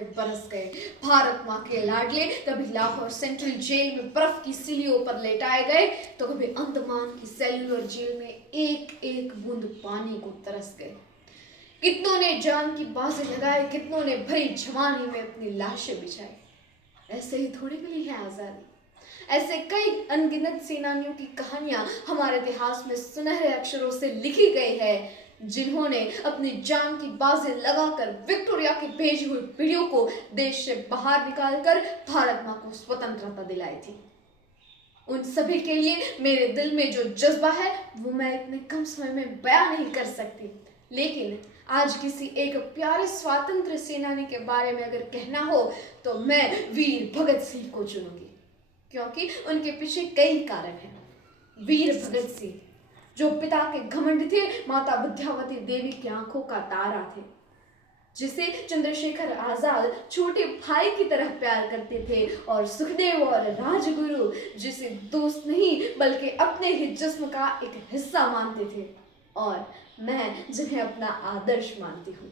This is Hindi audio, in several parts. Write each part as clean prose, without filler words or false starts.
में बरस गए। भारत माँ के लाडले कभी लाहौर सेंट्रल जेल में बर्फ की सीढ़ियों पर लेटाए गए तो कभी अंडमान की सेल्युलर जेल में एक एक बूंद पानी को तरस गए। कितनों ने जान की बाजी लगाए, कितनों ने भरी जवानी में अपनी लाशें बिछाई। ऐसे ही थोड़ी मिली है आजादी। ऐसे कई अनगिनत सेनानियों की कहानियां हमारे इतिहास में सुनहरे अक्षरों से लिखी गई है, जिन्होंने अपनी जान की बाजी लगाकर विक्टोरिया की भेजी हुई पीढ़ियों को देश से बाहर निकालकर भारत मां को स्वतंत्रता दिलाई थी। उन सभी के लिए मेरे दिल में जो जज्बा है वो मैं इतने कम समय में बयां नहीं कर सकती। लेकिन आज किसी एक प्यारे स्वातंत्र सेनानी के बारे में अगर कहना हो तो मैं वीर भगत सिंह को चुनूंगी, क्योंकि उनके पीछे कई कारण हैं। वीर भगत सिंह जो पिता के घमंड थे, माता विद्यावती देवी की आंखों का तारा थे, जिसे चंद्रशेखर आजाद छोटे भाई की तरह प्यार करते थे, और सुखदेव और राजगुरु जिसे दोस्त नहीं बल्कि अपने ही जिस्म का एक हिस्सा मानते थे, और मैं जिन्हें अपना आदर्श मानती हूँ।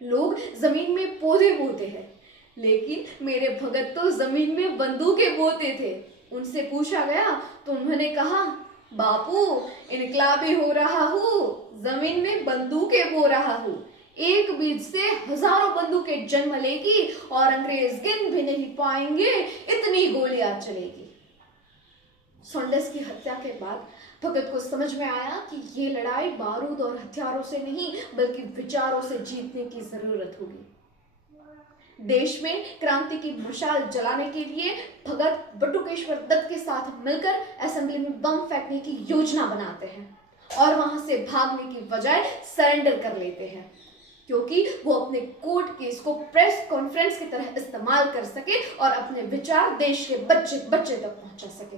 लोग जमीन में पौधे बोते हैं, लेकिन मेरे भगत तो जमीन में बंदूकें बोते थे। उनसे पूछा गया तो उन्होंने कहा, बापू इनकलाबी हो रहा हूँ, जमीन में बंदूकें बो रहा हूँ। एक बीज से हजारों बंदूकें जन्म लेगी और अंग्रेज गिन भी नहीं पाएंगे, इतनी गोलियां चलेगी। सॉन्डर्स की हत्या के बाद भगत को समझ में आया कि ये लड़ाई बारूद और हथियारों से नहीं बल्कि विचारों से जीतने की जरूरत होगी। देश में क्रांति की मशाल जलाने के लिए भगत बटुकेश्वर दत्त के साथ मिलकर असेंबली में बम फेंकने की योजना बनाते हैं और वहां से भागने की बजाय सरेंडर कर लेते हैं, क्योंकि वो अपने कोर्ट केस को प्रेस कॉन्फ्रेंस की तरह इस्तेमाल कर सके और अपने विचार देश के बच्चे बच्चे तक पहुंचा सके।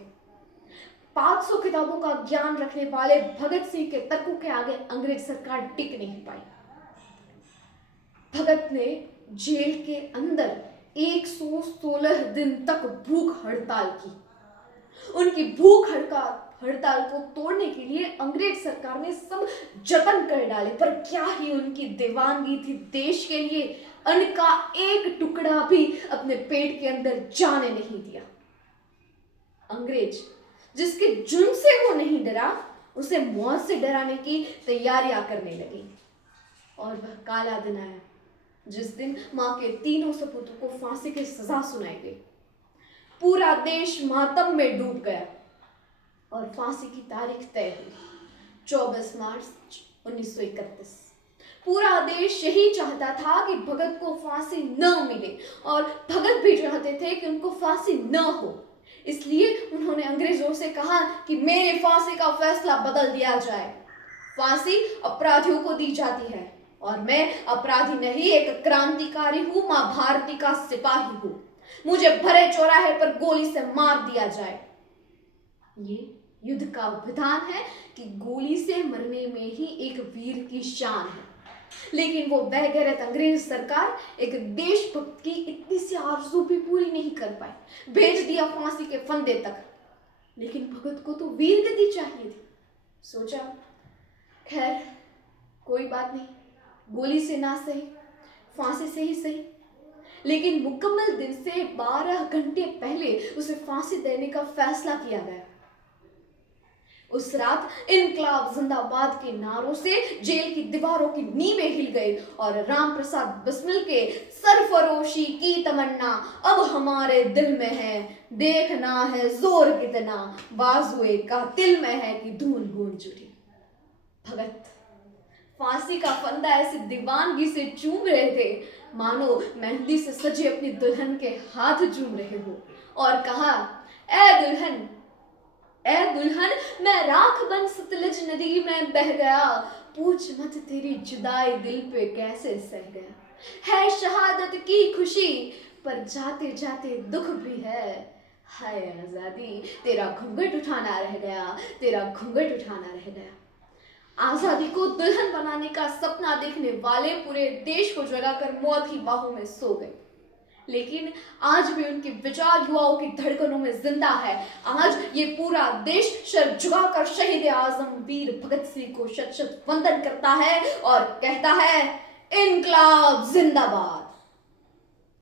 500 किताबों का ज्ञान रखने वाले भगत सिंह के तर्कों के आगे अंग्रेज सरकार टिक नहीं पाई। भगत ने जेल के अंदर 116 दिन तक भूख हड़ताल की। उनकी भूख हड़ताल को तोड़ने के लिए अंग्रेज सरकार ने सब जतन कर डाले, पर क्या ही उनकी दीवानगी थी देश के लिए। अन्न का एक टुकड़ा भी अपने पेट के अंदर जाने नहीं दिया। अंग्रेज जिसके जुर्म से वो नहीं डरा, उसे मौत से डराने की तैयारियां करने लगी। और वह काला दिन आया जिस दिन मां के तीनों सपूतों को फांसी की सजा सुनाई गई। पूरा देश मातम में डूब गया और फांसी की तारीख तय हुई 24 मार्च 1931। पूरा देश यही चाहता था कि भगत को फांसी न मिले, और भगत भी चाहते थे कि उनको फांसी न हो। इसलिए उन्होंने अंग्रेजों से कहा कि मेरे फांसी का फैसला बदल दिया जाए। फांसी अपराधियों को दी जाती है और मैं अपराधी नहीं, एक क्रांतिकारी हूं, मां भारती का सिपाही हूं। मुझे भरे चौराहे पर गोली से मार दिया जाए। ये युद्ध का विधान है कि गोली से मरने में ही एक वीर की शान है। लेकिन वो बेगैरत अंग्रेज सरकार एक देशभक्त की इतनी सी आरज़ू भी पूरी नहीं कर पाई, भेज दिया फांसी के फंदे तक। लेकिन भगत को तो वीर गति चाहिए थी। सोचा, खैर कोई बात नहीं, गोली से ना सही, फांसी से ही सही। लेकिन मुकम्मल दिन से 12 घंटे पहले उसे फांसी देने का फैसला किया गया। उस रात इनकलाब जिंदाबाद के नारों से जेल की दीवारों की नींवें हिल गई और राम प्रसाद बिस्मिल के सरफरोशी की तमन्ना अब हमारे दिल में है, देखना है जोर कितना, बाजुए कातिल में है कि धूल गूंज उठी। भगत फांसी का फंदा ऐसे दीवानगी से चूम रहे थे मानो मेहंदी से सजे अपनी दुल्हन के हाथ चूम रहे हो, और कहा, ए दुल्हन मैं राख बन सतलज नदी में बह गया, पूछ मत तेरी जुदाई दिल पे कैसे सह गया। है शहादत की खुशी पर जाते जाते दुख भी है, हाय आजादी तेरा घूंघट उठाना रह गया, तेरा घूंघट उठाना रह गया। आजादी को दुल्हन बनाने का सपना देखने वाले पूरे देश को जगाकर मौत की बाहों में सो गए। लेकिन आज भी उनके विचार युवाओं की धड़कनों में जिंदा है। आज ये पूरा देश सर झुकाकर शहीद आजम वीर भगत सिंह को शत शत वंदन करता है और कहता है, इनकलाब जिंदाबाद।